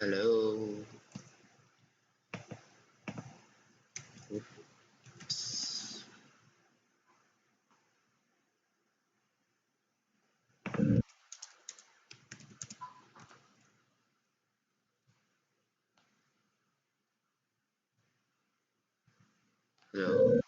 Hello. Oops. Hello.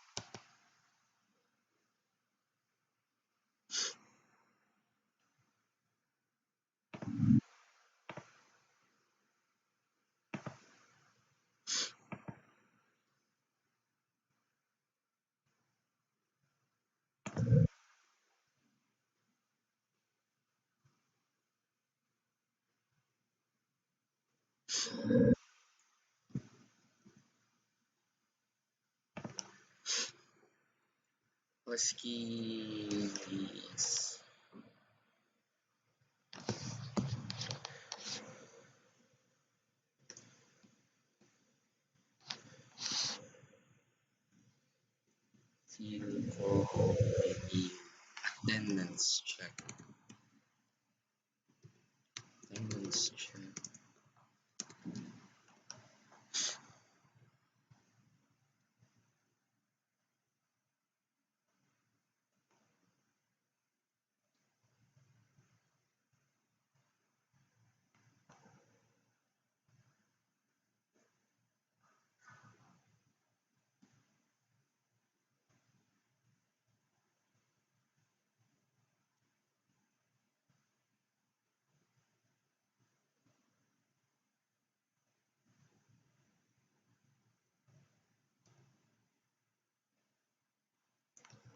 Huskies. Feel for maybe attendance check. Attendance check.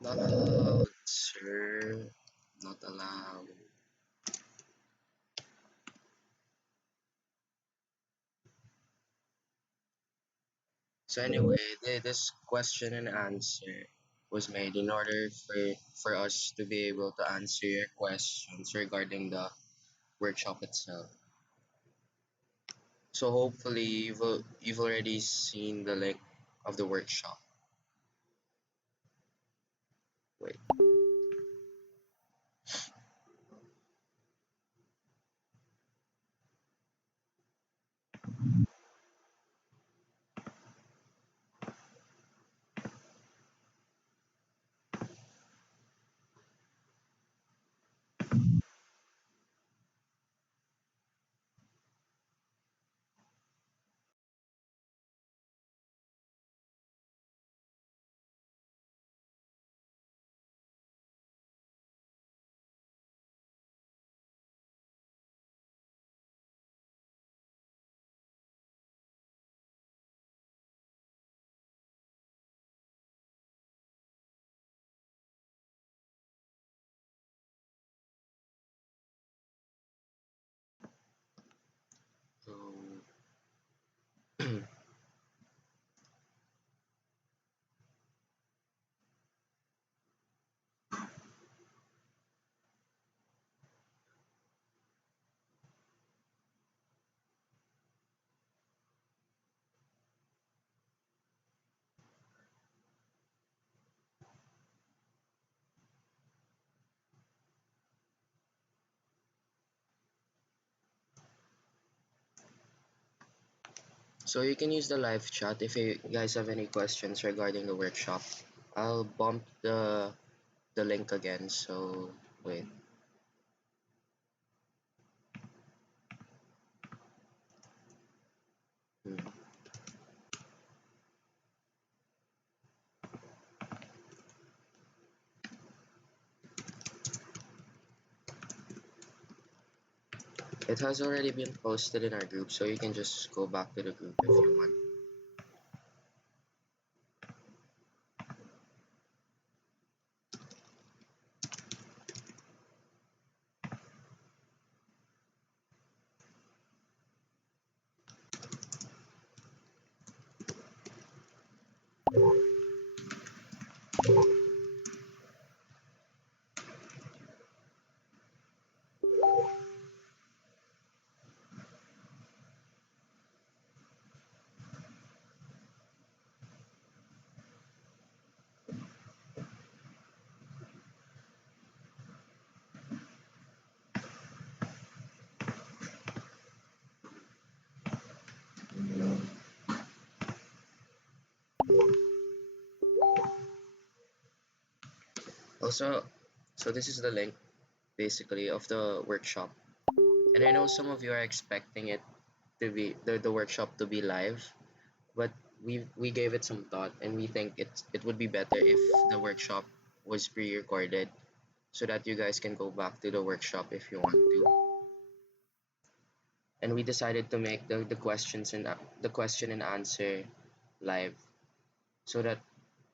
Not allowed, sir. Not allowed. So anyway, this question and answer was made in order for us to be able to answer your questions regarding the workshop itself. So hopefully you've already seen the link of the workshop. Wait. So so you can use the live chat if you guys have any questions regarding the workshop. I'll bump the link again. So wait. Hmm. It has already been posted in our group, so you can just go back to the group if you want. Also, so this is the link basically of the workshop. And I know some of you are expecting it to be the workshop to be live, but we gave it some thought and we think it would be better if the workshop was pre-recorded so that you guys can go back to the workshop if you want to. And we decided to make the questions and the question and answer live so that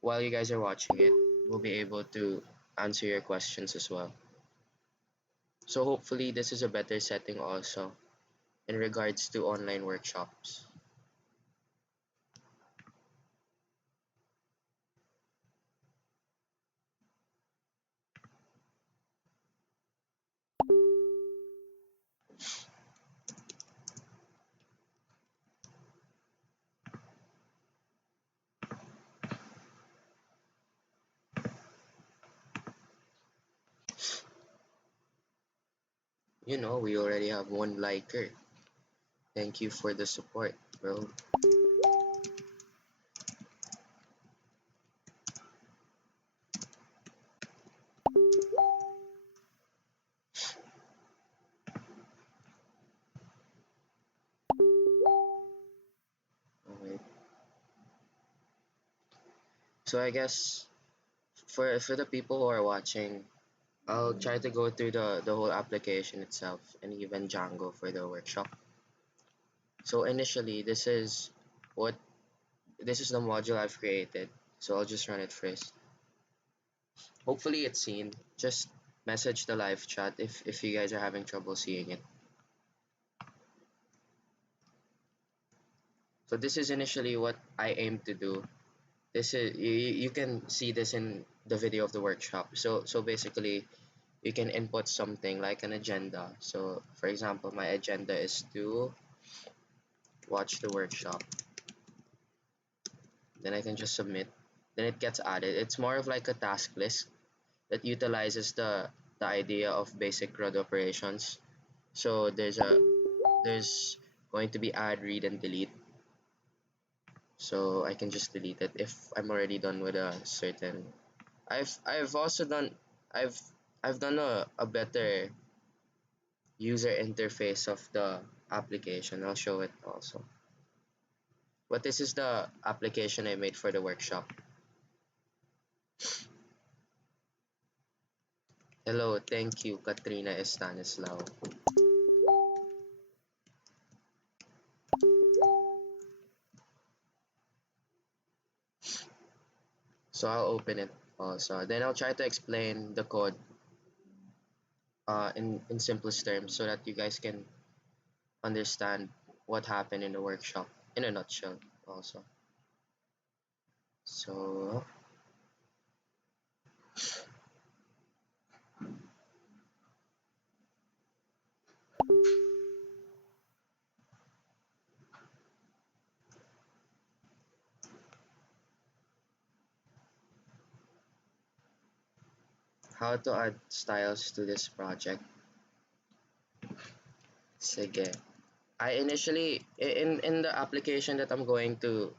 while you guys are watching it, we'll be able to answer your questions as well. So hopefully this is a better setting also in regards to online workshops. You know, we already have one liker. Thank you for the support, bro. Alright. So I guess for the people who are watching, I'll try to go through the whole application itself and even Django for the workshop. So initially, what this is the module I've created. So I'll just run it first. Hopefully it's seen. Just message the live chat if you guys are having trouble seeing it. So this is initially what I aim to do. This is you can see this in the video of the workshop. So basically you can input something like an agenda. So for example, my agenda is to watch the workshop. Then I can just submit. Then it gets added. It's more of like a task list that utilizes the idea of basic CRUD operations. So there's going to be add, read, and delete. So I can just delete it if I'm already done with a certain. I've also done I've I've done a better user interface of the application. I'll show it also. But this is the application I made for the workshop. Hello, thank you, Katrina Estanislao. So I'll open it also. Then I'll try to explain the code in simplest terms so that you guys can understand what happened in the workshop in a nutshell also. So how to add styles to this project. Sige. I initially in the application that I'm going to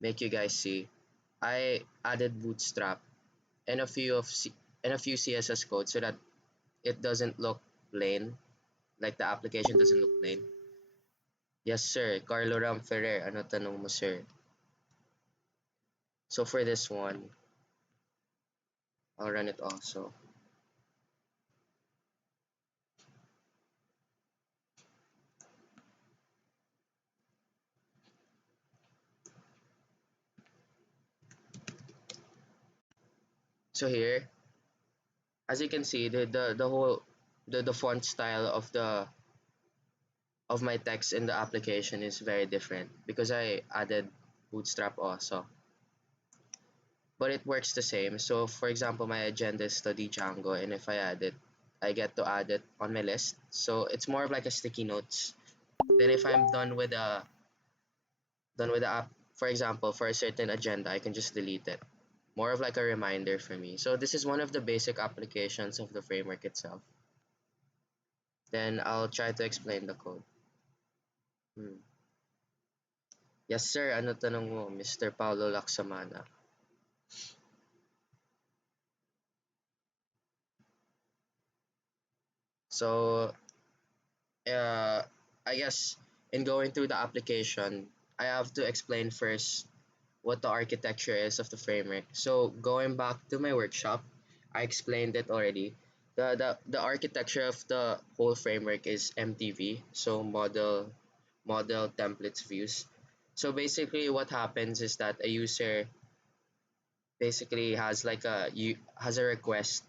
make you guys see, I added Bootstrap and a few CSS codes so that it doesn't look plain, like the application doesn't look plain. Yes, sir. Carlo Ram Ferrer. Ano tanong mo, sir? So for this one, I'll run it also. So here, as you can see, the whole the font style of my text in the application is very different because I added Bootstrap also. But it works the same. So for example, my agenda is study Django, and if I add it, I get to add it on my list. So it's more of like a sticky notes. Then if I'm done with the app, for example, for a certain agenda, I can just delete it. More of like a reminder for me. So this is one of the basic applications of the framework itself. Then I'll try to explain the code. Hmm. Yes sir, ano tanong mo, Mr. Paulo Laksamana? So, uh, I guess in going through the application, I have to explain first what the architecture is of the framework. So going back to my workshop, I explained it already. The architecture of the whole framework is MTV, so model templates views. So basically what happens is that a user basically has a request,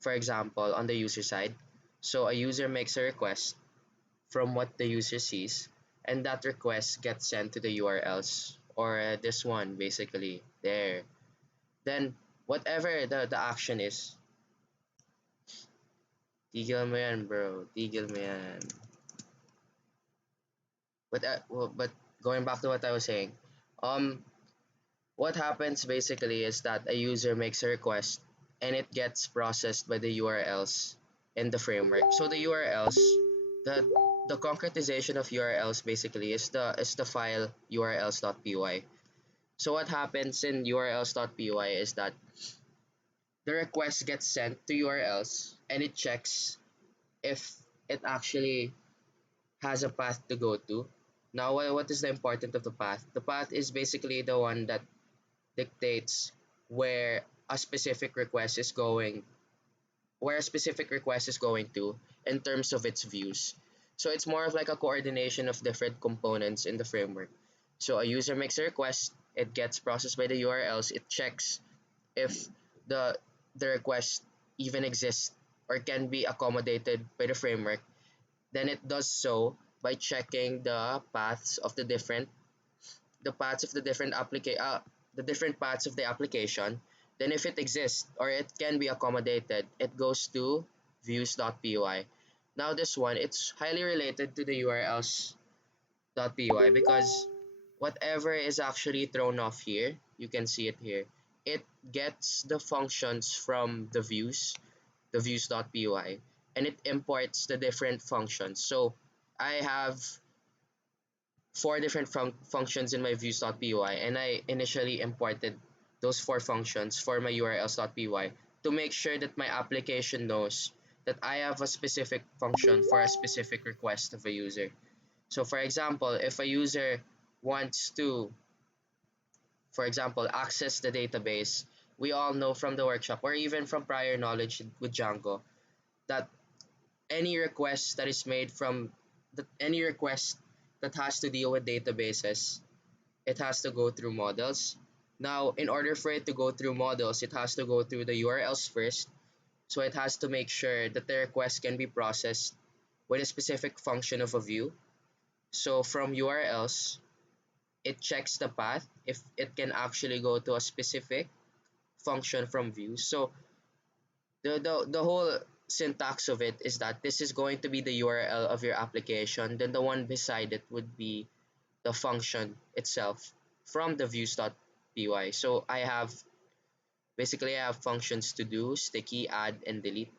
for example, on the user side. So a user makes a request from what the user sees, and that request gets sent to the URLs, or this one basically there. Then whatever the action is, tigil mo yan bro, tigil mo yan. But going back to what I was saying, um, what happens basically is that a user makes a request and it gets processed by the URLs in the framework. So the URLs, the the concretization of URLs basically is the file urls.py. So what happens in urls.py is that the request gets sent to URLs and it checks if it actually has a path to go to. Now, what is the important of the path? The path is basically the one that dictates where a specific request is going, where a specific request is going to in terms of its views. So it's more of like a coordination of different components in the framework. So a user makes a request, it gets processed by the URLs, it checks if the the request even exists or can be accommodated by the framework. Then it does so by checking the paths of the different paths of the application. Then if it exists or it can be accommodated, it goes to views.py. Now this one, it's highly related to the urls.py because whatever is actually thrown off here, you can see it here. It gets the functions from the views.py, and it imports the different functions. So I have four different functions in my views.py, and I initially imported those four functions for my urls.py to make sure that my application knows that I have a specific function for a specific request of a user. So for example, if a user wants to, for example, access the database, we all know from the workshop or even from prior knowledge with Django that any request that is made from any request that has to deal with databases, it has to go through models. Now, in order for it to go through models, it has to go through the URLs first. So it has to make sure that the request can be processed with a specific function of a view. So from URLs, it checks the path if it can actually go to a specific function from views. So the whole syntax of it is that this is going to be the URL of your application. Then the one beside it would be the function itself from the views.py. So I have functions to do, sticky, add, and delete.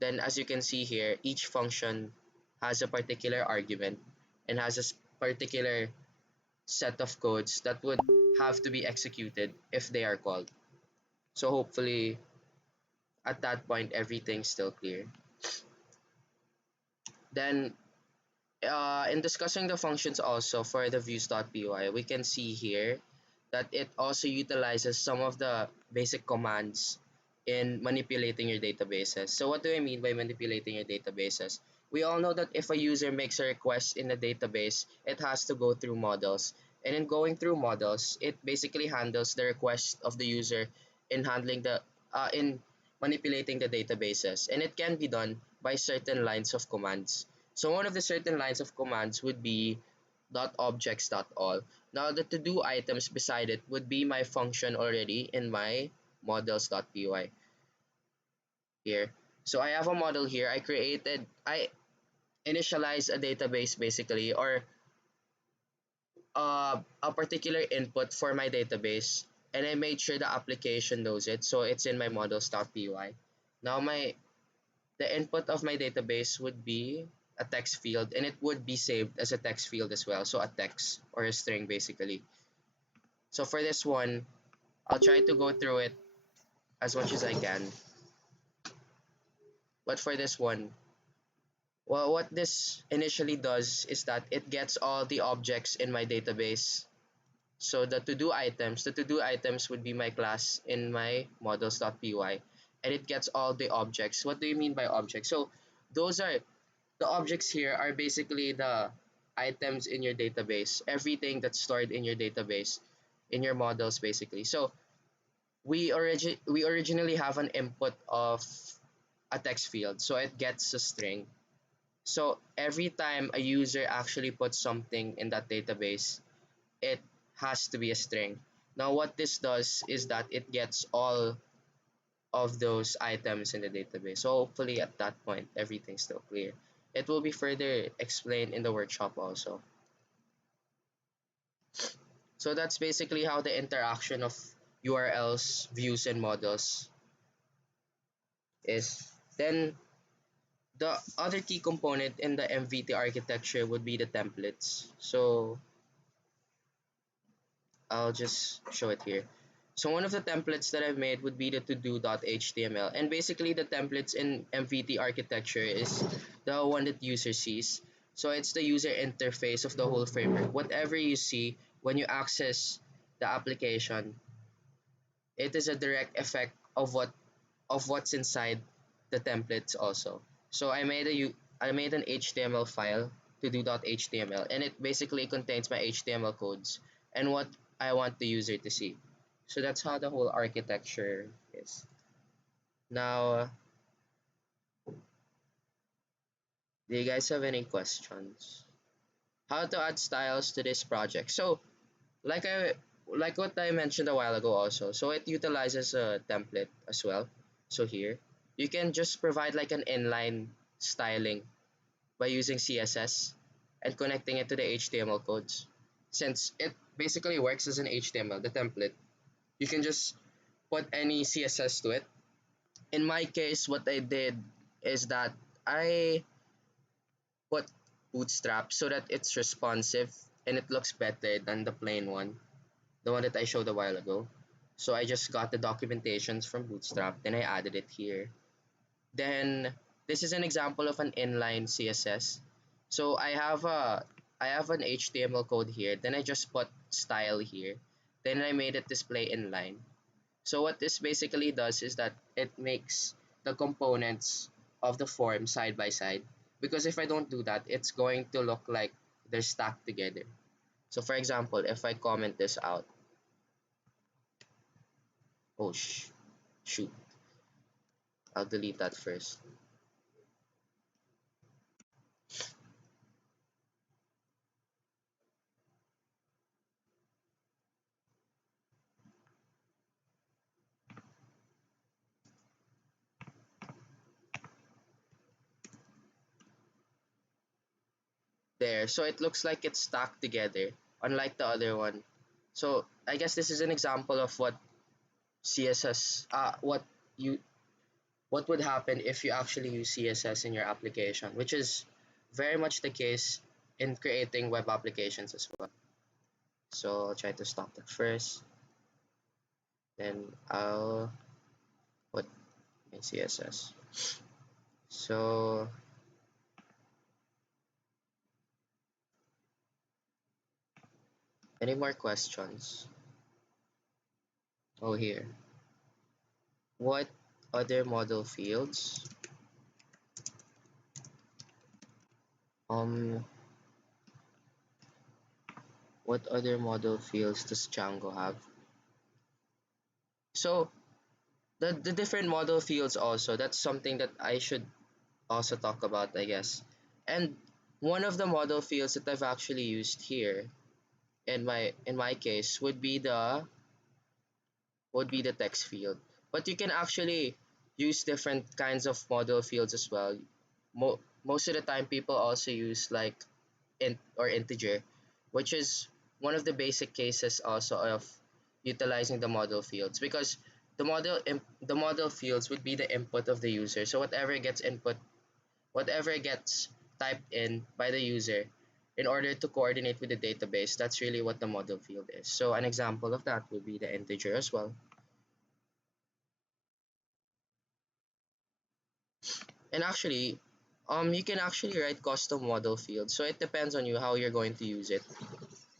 Then as you can see here, each function has a particular argument and has a particular set of codes that would have to be executed if they are called. So hopefully at that point everything's still clear. Then in discussing the functions also for the views.py, we can see here that it also utilizes some of the basic commands in manipulating your databases. So what do I mean by manipulating your databases? We all know that if a user makes a request in a database, it has to go through models. And in going through models, it basically handles the request of the user in in manipulating the databases. And it can be done by certain lines of commands. So one of the certain lines of commands would be .objects.all. Now the to-do items beside it would be my function already in my models.py here. So I have a model here. I initialized a database basically, or a particular input for my database, and I made sure the application knows it. So it's in my models.py. Now the input of my database would be a text field, and it would be saved as a text field as well. So a text or a string basically. So for this one, I'll try to go through it as much as I can. But for this one, well, what this initially does is that it gets all the objects in my database. So the to-do items would be my class in my models.py, and it gets all the objects. What do you mean by objects? So those are the objects here are basically the items in your database, everything that's stored in your database, in your models basically. So we originally have an input of a text field, so it gets a string. So every time a user actually puts something in that database, it has to be a string. Now what this does is that it gets all of those items in the database. So hopefully at that point everything's still clear. It will be further explained in the workshop also. So that's basically how the interaction of URLs, views, and models is. Then the other key component in the MVT architecture would be the templates. So I'll just show it here. So one of the templates that I've made would be the to-do.html. And basically the templates in MVT architecture is the one that user sees. So it's the user interface of the whole framework. Whatever you see when you access the application, it is a direct effect of what's inside the templates also. So I made an HTML file to do.html, and it basically contains my HTML codes and what I want the user to see. So that's how the whole architecture is. Now, do you guys have any questions? How to add styles to this project? So, like I like what I mentioned a while ago also. So it utilizes a template as well. So here, you can just provide like an inline styling by using CSS and connecting it to the HTML codes. Since it basically works as an HTML, the template, you can just put any CSS to it. In my case, what I did is that I put Bootstrap so that it's responsive and it looks better than the plain one, the one that I showed a while ago. So I just got the documentations from Bootstrap, then I added it here. Then this is an example of an inline CSS. So I have an HTML code here. Then I just put style here. Then I made it display inline. So what this basically does is that it makes the components of the form side by side. Because if I don't do that, it's going to look like they're stacked together. So for example, if I comment this out, oh shoot, I'll delete that first. There. So it looks like it's stacked together, unlike the other one. So I guess this is an example of what CSS, you what would happen if you actually use CSS in your application, which is very much the case in creating web applications as well. So I'll try to stop that first. Then I'll put my CSS. So any more questions? Oh, here. What other model fields? Um, what other model fields does Django have? So the different model fields also, that's something that I should also talk about, I guess. And one of the model fields that I've actually used here in my case would be the text field. But you can actually use different kinds of model fields as well. Most of the time people also use like int or integer, which is one of the basic cases also of utilizing the model fields, because the model fields would be the input of the user. So whatever gets typed in by the user in order to coordinate with the database. That's really what the model field is. So an example of that would be the integer as well. And actually, you can actually write custom model fields. So it depends on you how you're going to use it.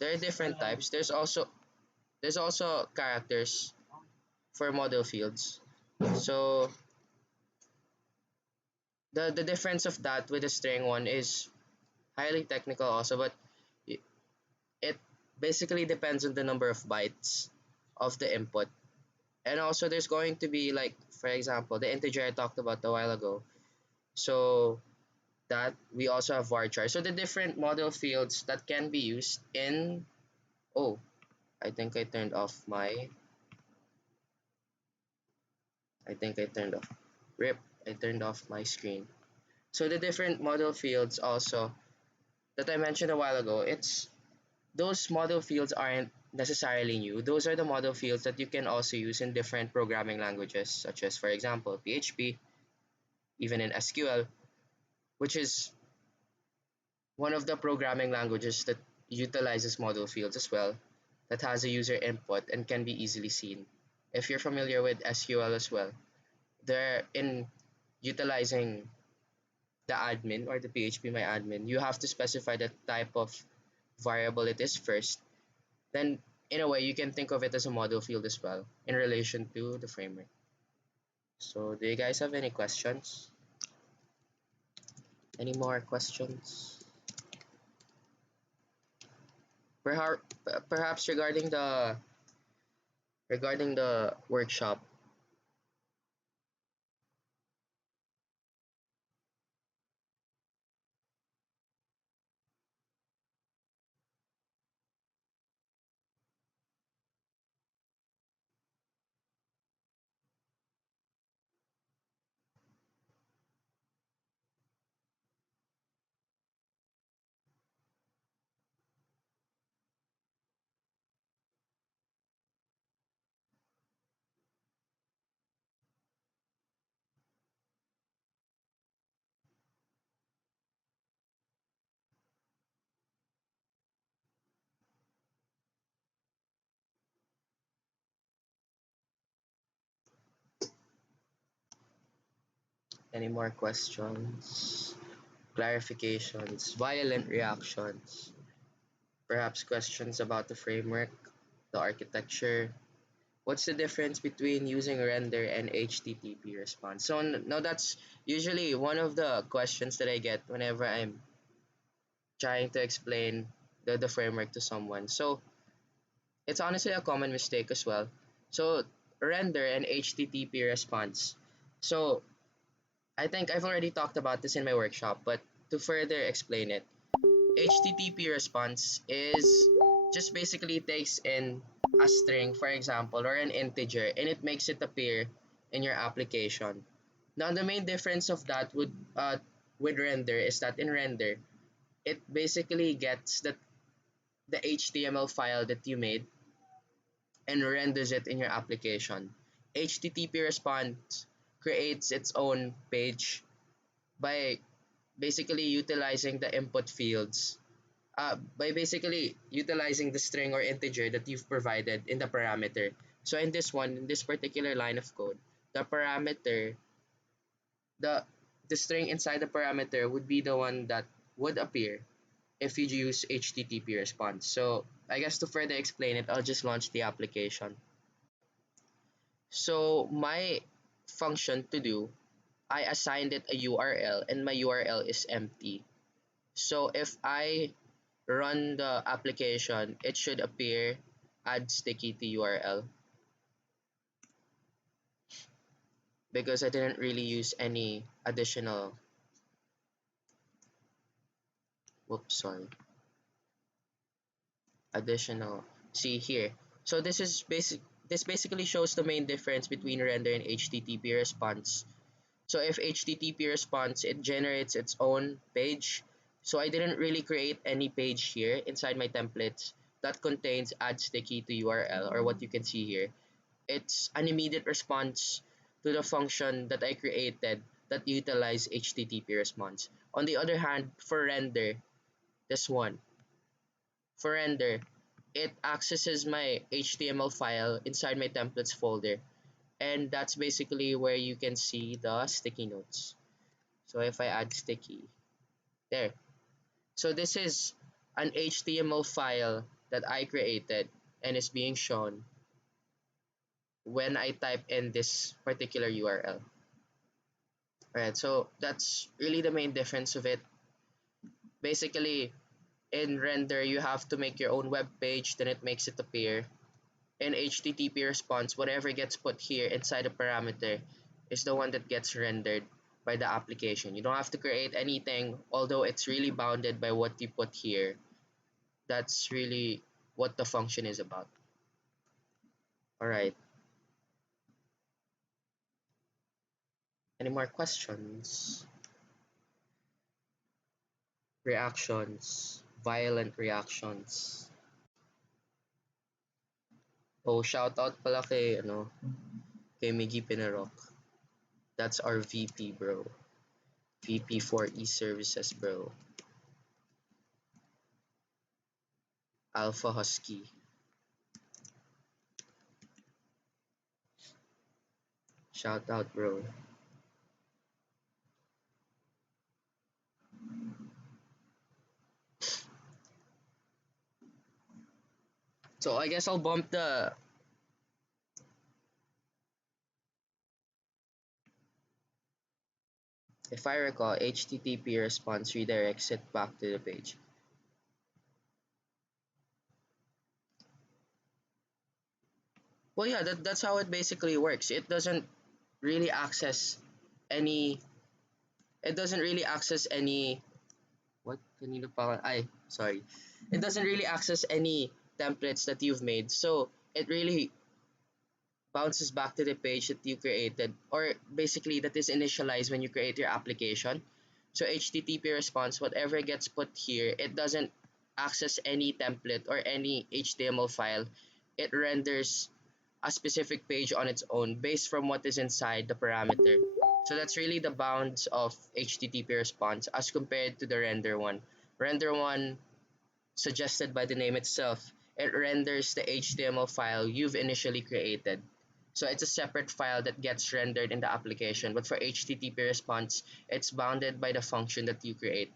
There are different types. There's also characters for model fields. So the difference of that with the string one is highly technical also, but it basically depends on the number of bytes of the input. And also there's going to be, like, for example, the integer I talked about a while ago. So that we also have varchar. So the different model fields that can be used in, oh, I think I turned off rip I turned off my screen. So the different model fields also that I mentioned a while ago, it's those model fields aren't necessarily new. Those are the model fields that you can also use in different programming languages, such as, for example, PHP, even in SQL, which is one of the programming languages that utilizes model fields as well, that has a user input and can be easily seen. If you're familiar with SQL as well, they're in utilizing the admin or the PHP my admin, you have to specify the type of variable it is first. Then, in a way, you can think of it as a model field as well in relation to the framework. So, do you guys have any questions? Any more questions? Perhaps, perhaps regarding the workshop. Any more questions? Clarifications, violent reactions, perhaps questions about the framework, the architecture. What's the difference between using render and HTTP response? So now that's usually one of the questions that I get whenever I'm trying to explain the framework to someone. So it's honestly a common mistake as well. So render and HTTP response. So I think I've already talked about this in my workshop, but to further explain it, HTTP response is just basically takes in a string, for example, or an integer, and it makes it appear in your application. Now, the main difference of that with render is that in render, it basically gets the HTML file that you made and renders it in your application. HTTP response creates its own page by basically utilizing the input fields, by basically utilizing the string or integer that you've provided in the parameter. So in this one, in this particular line of code, the parameter, the the string inside the parameter would be the one that would appear if you use HTTP response. So I guess to further explain it, I'll just launch the application. So my function to do, I assigned it a URL and my URL is empty. So if I run the application, it should appear add sticky to URL because I didn't really use any additional, whoops, sorry, additional, see here. So this basically shows the main difference between render and HTTP response. So if HTTP response, it generates its own page. So I didn't really create any page here inside my templates that contains add sticky to URL, or what you can see here. It's an immediate response to the function that I created that utilize HTTP response. On the other hand, for render, this one, for render, it accesses my HTML file inside my templates folder. And that's basically where you can see the sticky notes. So if I add sticky, there. So this is an HTML file that I created and is being shown when I type in this particular URL. Alright, so that's really the main difference of it. Basically, in render, you have to make your own web page, then it makes it appear. In HTTP response, whatever gets put here inside a parameter is the one that gets rendered by the application. You don't have to create anything, although it's really bounded by what you put here. That's really what the function is about. Alright, any more questions? Reactions, violent reactions. Oh, shout out pala kay, kay Miggy Pinarok. That's our VP, bro. VP for e-services, bro. Alpha Husky. Shout out, bro. So I guess I'll bump the, if I recall, HTTP response redirects it back to the page. Well, yeah, that's how it basically works. Really access any, it doesn't really access any, what? Kanino pa? Ay, sorry. It doesn't really access any templates that you've made. So it really bounces back to the page that you created, or basically that is initialized when you create your application. So HTTP response, whatever gets put here, it doesn't access any template or any HTML file. It renders a specific page on its own based from what is inside the parameter. So that's really the bounds of HTTP response as compared to the render one. Render one, suggested by the name itself, it renders the HTML file you've initially created. So it's a separate file that gets rendered in the application. But for HTTP response, it's bounded by the function that you create.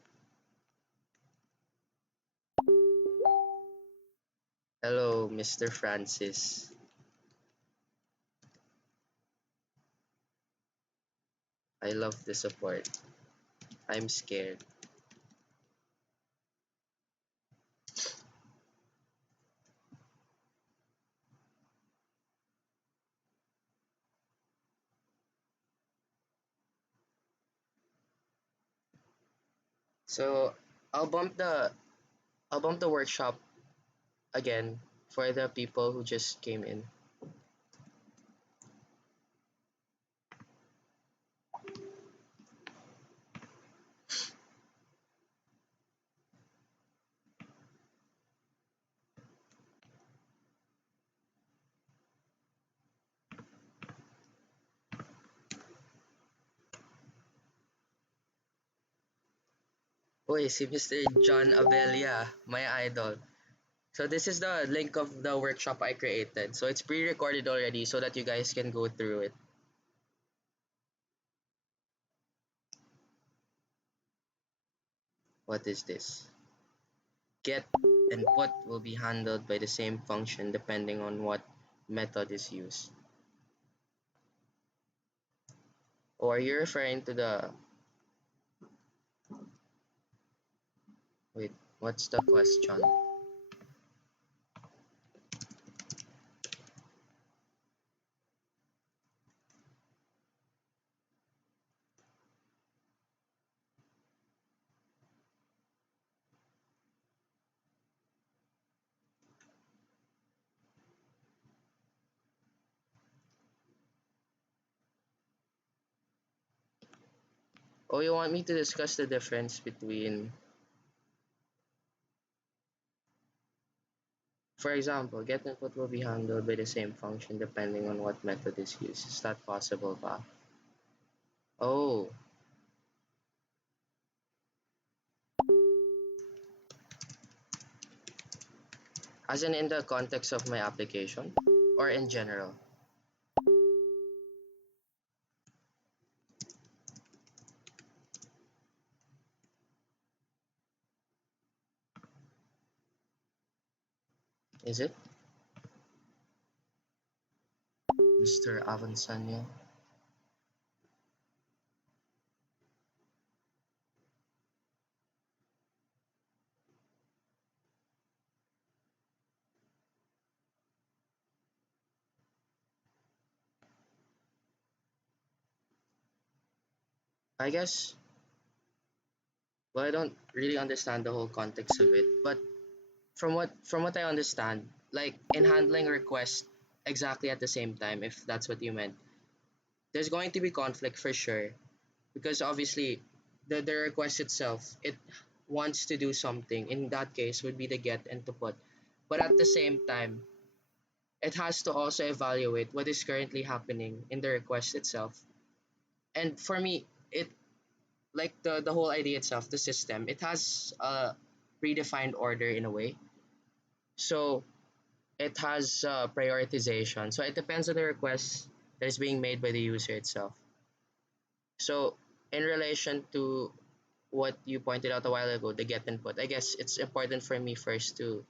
Hello, Mr. Francis. I love the support. I'm scared. So I'll bump the I'll bump the workshop again for the people who just came in. Uy, si Mr. John Abelia, my idol. So this is the link of the workshop I created. So it's pre-recorded already so that you guys can go through it. What is this? Get and put will be handled by the same function depending on what method is used. Or are you referring to the, wait, what's the question? Oh, you want me to discuss the difference between, for example, get and put will be handled by the same function depending on what method is used. Is that possible ba? Oh. As in the context of my application or in general? Is it Mr. Avansanyo? I guess, well, I don't really understand the whole context of it, but from what I understand, like in handling requests exactly at the same time, if that's what you meant, there's going to be conflict for sure because obviously the request itself it wants to do something. In that case, would be the get and to put, but at the same time, it has to also evaluate what is currently happening in the request itself. And for me, it like the whole idea itself, the system, it has a predefined order in a way. So it has prioritization. So it depends on the request that is being made by the user itself. So in relation to what you pointed out a while ago, the get and put, I guess it's important for me first to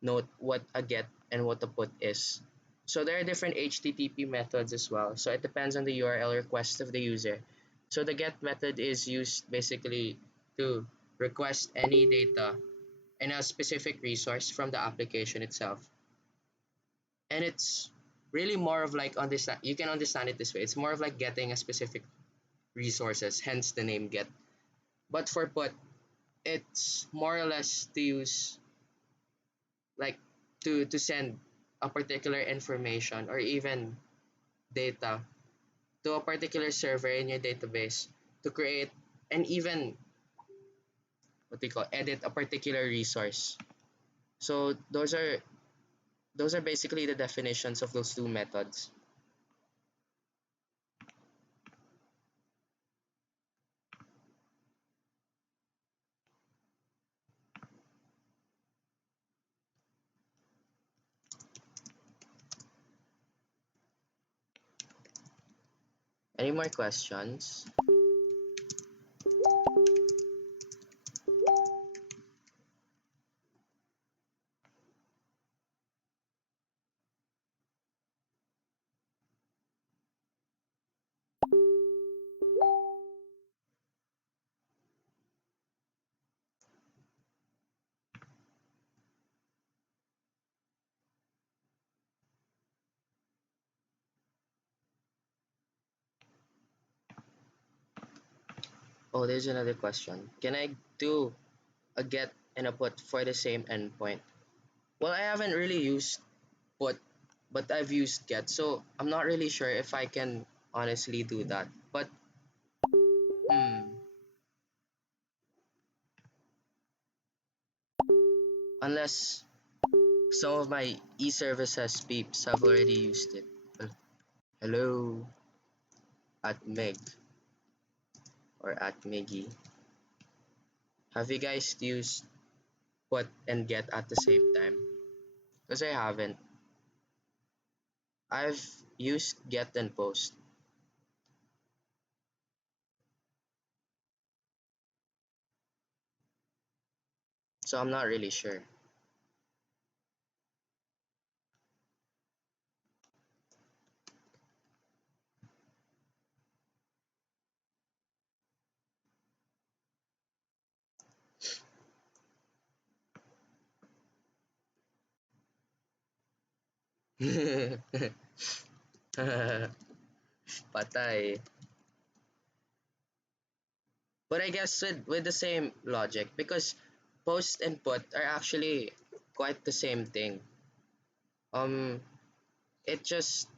note what a get and what a put is. So there are different HTTP methods as well. So it depends on the URL request of the user. So the get method is used basically to request any data in a specific resource from the application itself. And it's really more of like understand you can understand it this way. It's more of like getting a specific resources, hence the name get. But for put, it's more or less to use like to send a particular information or even data to a particular server in your database to create and even what they call edit a particular resource. So those are basically the definitions of those two methods. Any more questions? Oh, there's another question. Can I do a get and a put for the same endpoint? Well, I haven't really used put, but I've used get, so I'm not really sure if I can honestly do that. But hmm, unless some of my e-services peeps have already used it. Hello, at Meg or at Miggy. Have you guys used put and get at the same time? Because I haven't. I've used get and post, so I'm not really sure. Patay. But I guess with the same logic, because post and put are actually quite the same thing. Um, it just,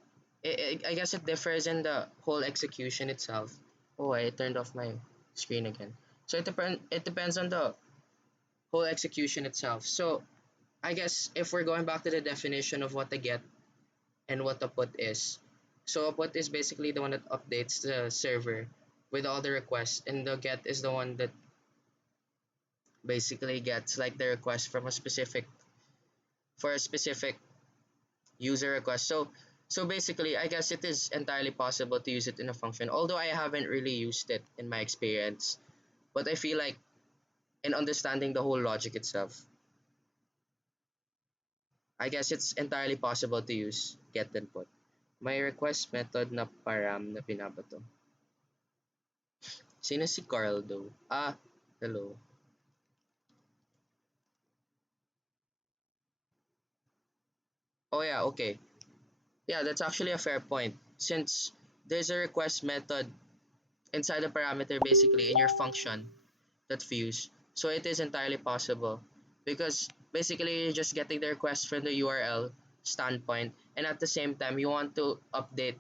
I guess it differs in the whole execution itself. Oh, I turned off my screen again. So it depends on the whole execution itself. So I guess if we're going back to the definition of what a get and what a put is, so a put is basically the one that updates the server with all the requests, and the get is the one that basically gets like the request from a specific for a specific user request. So basically, I guess it is entirely possible to use it in a function. Although I haven't really used it in my experience, but I feel like in understanding the whole logic itself, I guess it's entirely possible to use get and put. May request method na param na binabato. Sino si Carl though? Ah, hello. Oh yeah, okay. Yeah, that's actually a fair point. Since there's a request method inside the parameter basically in your function that views, so it is entirely possible because basically you're just getting the request from the URL standpoint, and at the same time you want to update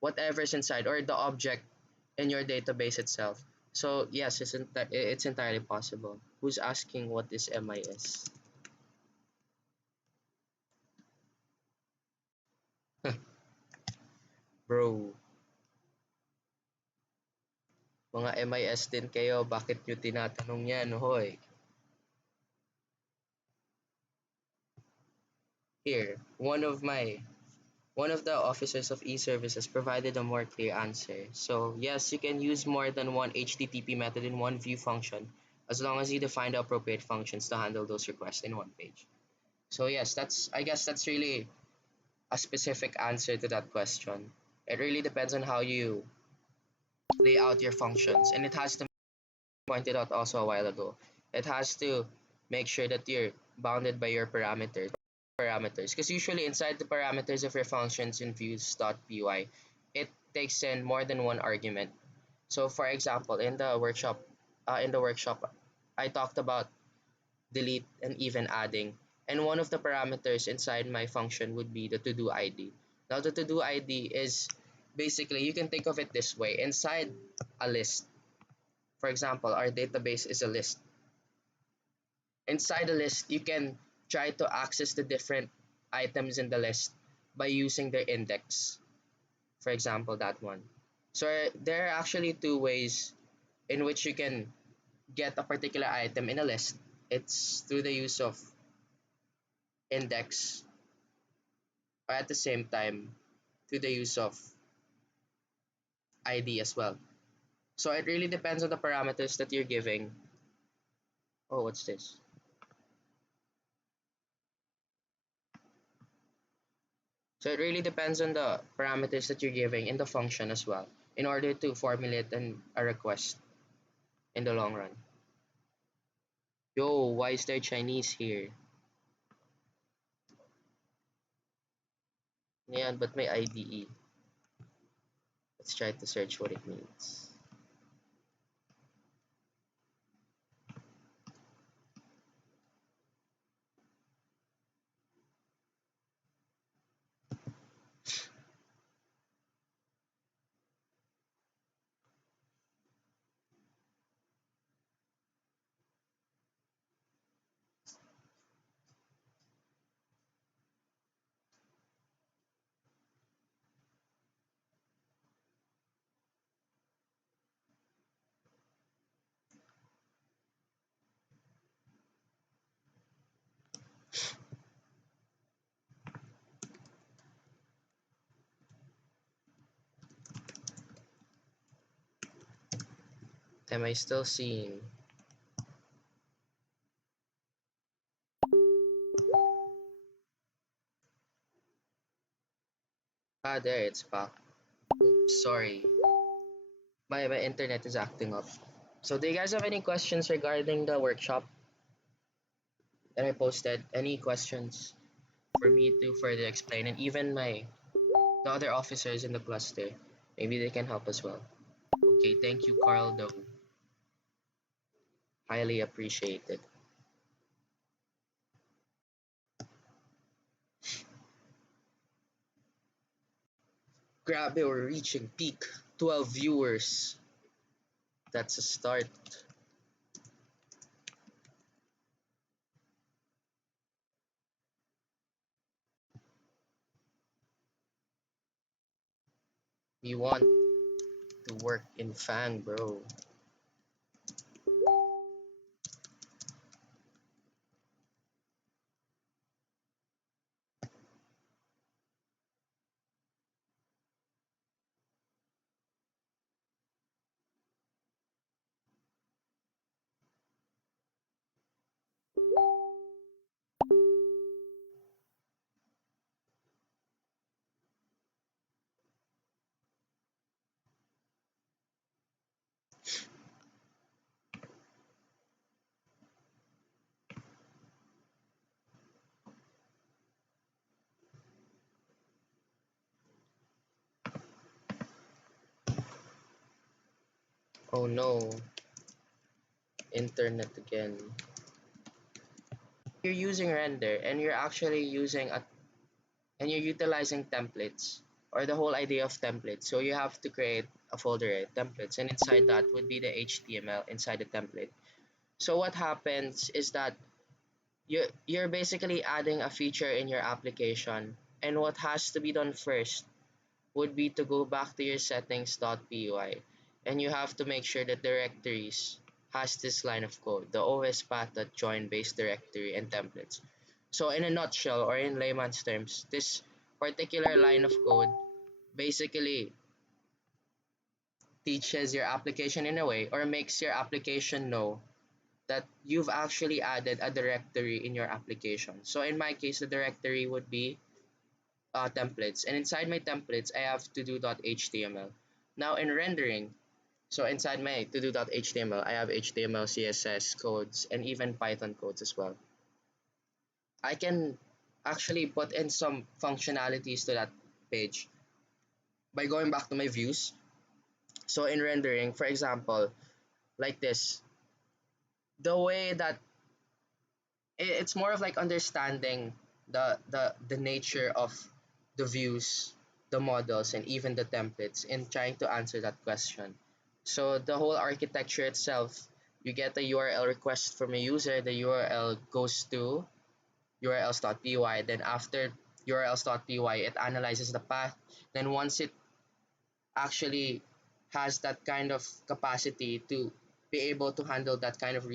whatever's inside or the object in your database itself. So yes, it's entirely possible. Who's asking what is MIS? Bro, mga MIS din kayo, bakit nyo tinatanong yan, hoy? Here, one of the officers of e-services provided a more clear answer. So yes, you can use more than one HTTP method in one view function as long as you define the appropriate functions to handle those requests in one page. So yes, I guess that's really a specific answer to that question. It really depends on how you lay out your functions, and it has to pointed out also a while ago. It has to make sure that you're bounded by your parameters. Because usually inside the parameters of your functions in views.py, it takes in more than one argument. So for example, in the workshop, I talked about delete and even adding. And one of the parameters inside my function would be the to-do ID. Now the to-do ID is basically, you can think of it this way. Inside a list, for example, our database is a list. Inside the list, you can try to access the different items in the list by using their index. For example, that one. So there are actually two ways in which you can get a particular item in a list. It's through the use of index, or at the same time through the use of ID as well. So it really depends on the parameters that you're giving. Oh, what's this? So it really depends on the parameters that you're giving in the function as well in order to formulate a request in the long run. Yo, why is there Chinese here? Yeah, but may IDE. Let's try to search what it means. Am I still seeing? Ah, there, it's back. Oops, sorry. My internet is acting up. So do you guys have any questions regarding the workshop that I posted? Any questions for me to further explain? And even the other officers in the cluster, maybe they can help as well. Okay, thank you, Carl, though. Highly appreciated. Grabe, we're reaching peak 12 viewers. That's a start. We want to work in Fang, bro. Oh no, internet again. You're using render and you're actually using a and you're utilizing templates or the whole idea of templates. So you have to create a folder, right? Templates, and inside that would be the HTML inside the template. So what happens is that you're basically adding a feature in your application, and what has to be done first would be to go back to your settings.py, and you have to make sure that directories has this line of code, the OS path.join base directory and templates. So in a nutshell or in layman's terms, this particular line of code basically teaches your application in a way or makes your application know that you've actually added a directory in your application. So in my case, the directory would be templates, and inside my templates, I have to-do.html. Now in rendering, so inside my to-do.html, I have HTML, CSS codes, and even Python codes as well. I can actually put in some functionalities to that page by going back to my views. So in rendering, for example, like this, the way that it's more of like understanding the nature of the views, the models, and even the templates in trying to answer that question. So the whole architecture itself, you get a URL request from a user, the URL goes to urls.py, then after urls.py, it analyzes the path. Then once it actually has that kind of capacity to be able to handle that kind of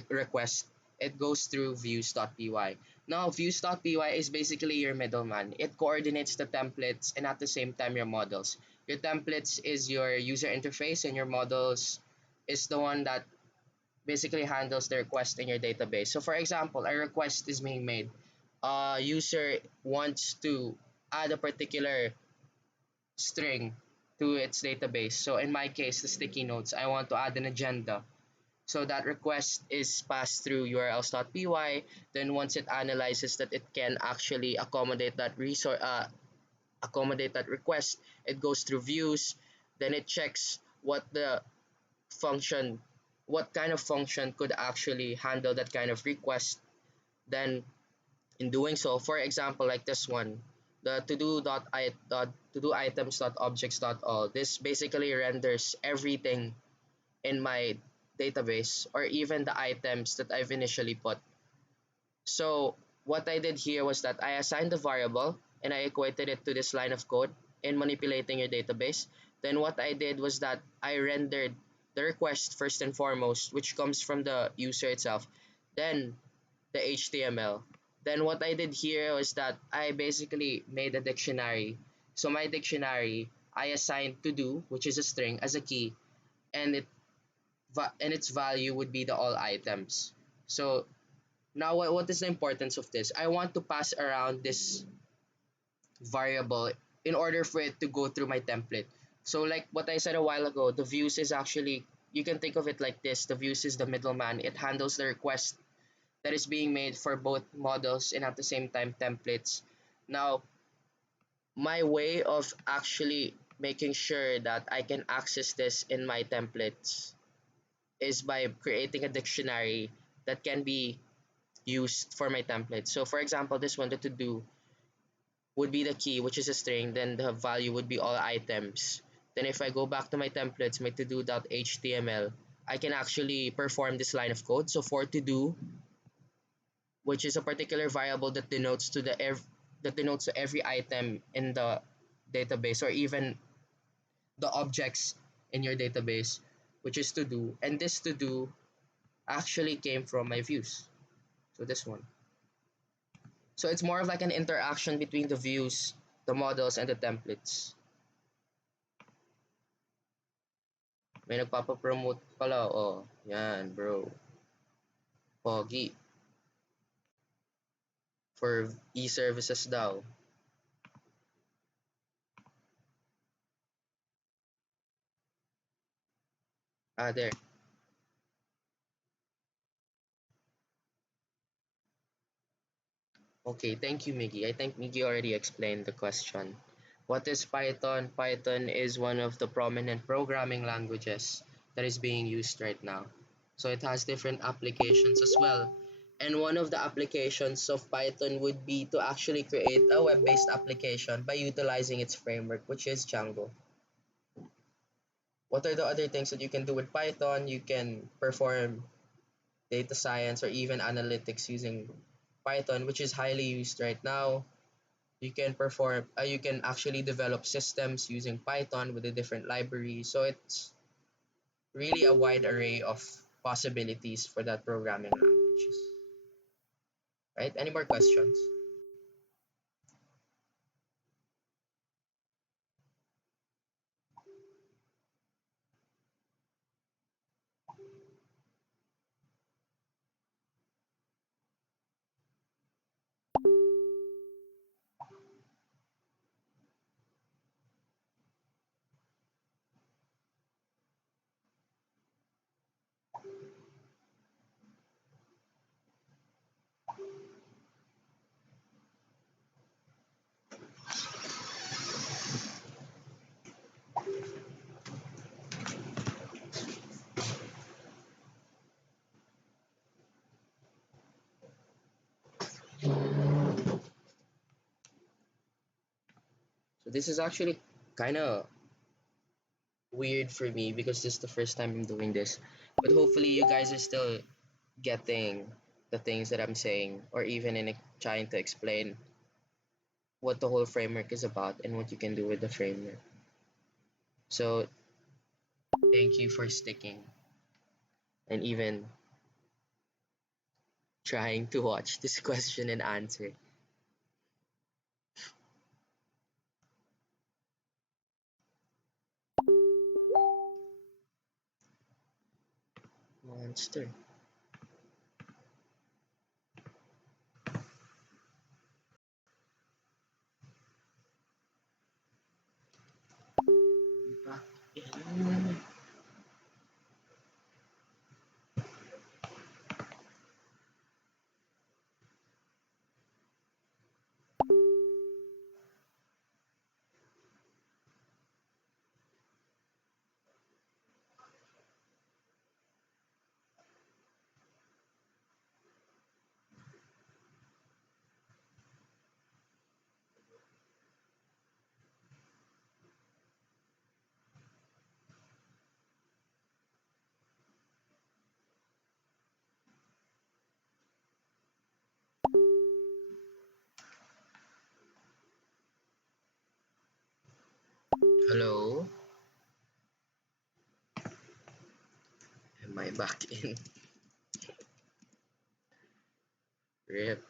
request, it goes through views.py. Now, views.py is basically your middleman. It coordinates the templates and at the same time your models. Your templates is your user interface, and your models is the one that basically handles the request in your database. So, for example, a request is being made. A user wants to add a particular string to its database. So in my case, the sticky notes, I want to add an agenda. So that request is passed through urls.py. Then once it analyzes that it can actually accommodate that request, it goes through views. Then it checks function, what kind of function could actually handle that kind of request. Then in doing so, for example, like this one, the to do items dot objects dot all. This basically renders everything in my database or even the items that I've initially put. So what I did here was that I assigned the variable and I equated it to this line of code in manipulating your database. Then what I did was that I rendered the request first and foremost, which comes from the user itself, then the HTML. Then what I did here was that I basically made a dictionary. So my dictionary, I assigned to do, which is a string, as a key, and its value would be the all items. So now what is the importance of this? I want to pass around this variable in order for it to go through my template. So like what I said a while ago, the views is actually, you can think of it like this: the views is the middleman. It handles the request that is being made for both models and at the same time templates. Now, my way of actually making sure that I can access this in my templates is by creating a dictionary that can be used for my template. So for example, this one, the to do, would be the key, which is a string, then the value would be all items. Then if I go back to my templates, my to-do.html, I can actually perform this line of code. So for to do, which is a particular variable that denotes to every item in the database or even the objects in your database, which is to do. And this to do actually came from my views. So this one. So it's more of like an interaction between the views, the models, and the templates. May nagpapapromote pala. Oh, yan, bro. Pogi. For e-services daw. Ah, there. Okay, thank you, Miggy. I think Miggy already explained the question. What is Python? Python is one of the prominent programming languages that is being used right now. So it has different applications as well. And one of the applications of Python would be to actually create a web-based application by utilizing its framework, which is Django. What are the other things that you can do with Python? You can perform data science or even analytics using Python, which is highly used right now. You can actually develop systems using Python with the different libraries. So it's really a wide array of possibilities for that programming language. Right? Any more questions? So this is actually kind of weird for me because this is the first time I'm doing this. But hopefully you guys are still getting the things that I'm saying or even in trying to explain what the whole framework is about and what you can do with the framework. So thank you for sticking and even trying to watch this question and answer. Monster. Hello? Am I back in? Rip.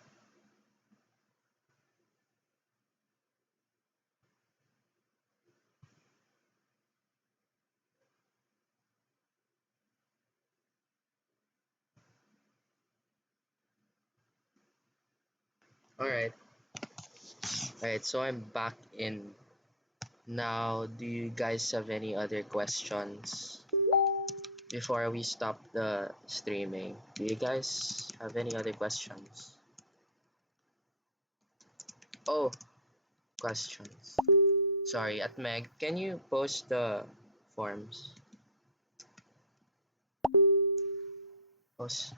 Alright. Alright, so I'm back in. Now, do you guys have any other questions before we stop the streaming? Do you guys have any other questions? Oh, questions. Sorry, at Meg, can you post the forms? Post.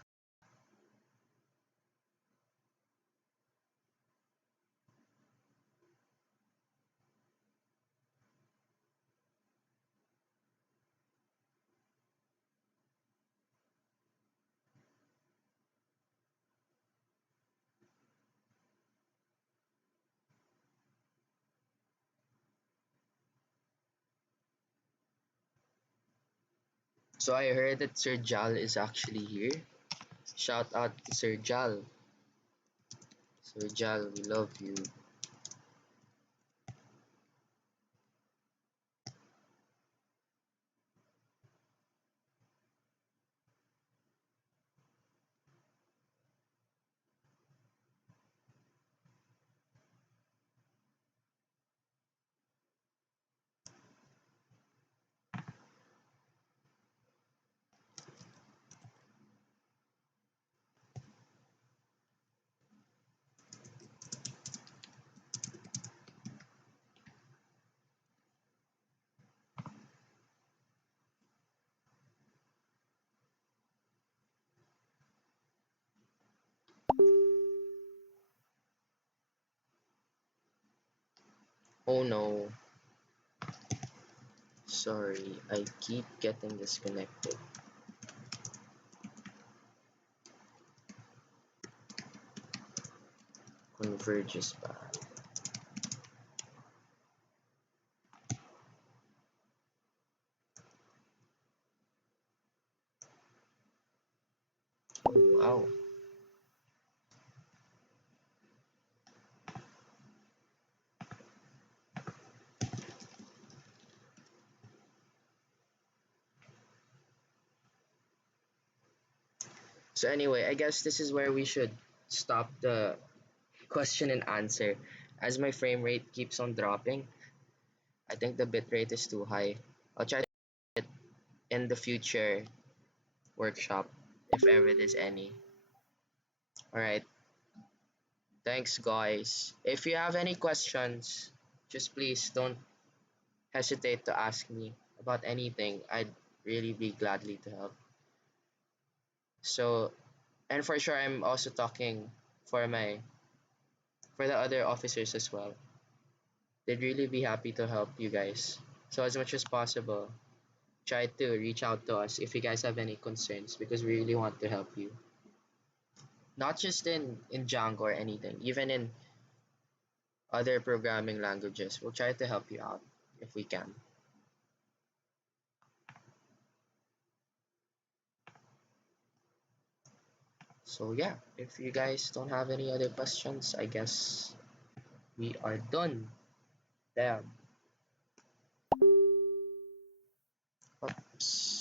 So I heard that Sir Jal is actually here. Shout out to Sir Jal. Sir Jal, we love you. Oh no, sorry, I keep getting disconnected. Converges bad. Oh wow. So anyway, I guess this is where we should stop the question and answer. As my frame rate keeps on dropping, I think the bit rate is too high. I'll try it in the future workshop if ever there's any. Alright, thanks guys. If you have any questions, just please don't hesitate to ask me about anything. I'd really be gladly to help. So, and for sure I'm also talking for my for the other officers as well. They'd really be happy to help you guys. So as much as possible, try to reach out to us if you guys have any concerns because we really want to help you. Not just in Django or anything, even in other programming languages. We'll try to help you out if we can. So yeah, if you guys don't have any other questions, I guess we are done. Damn. Oops.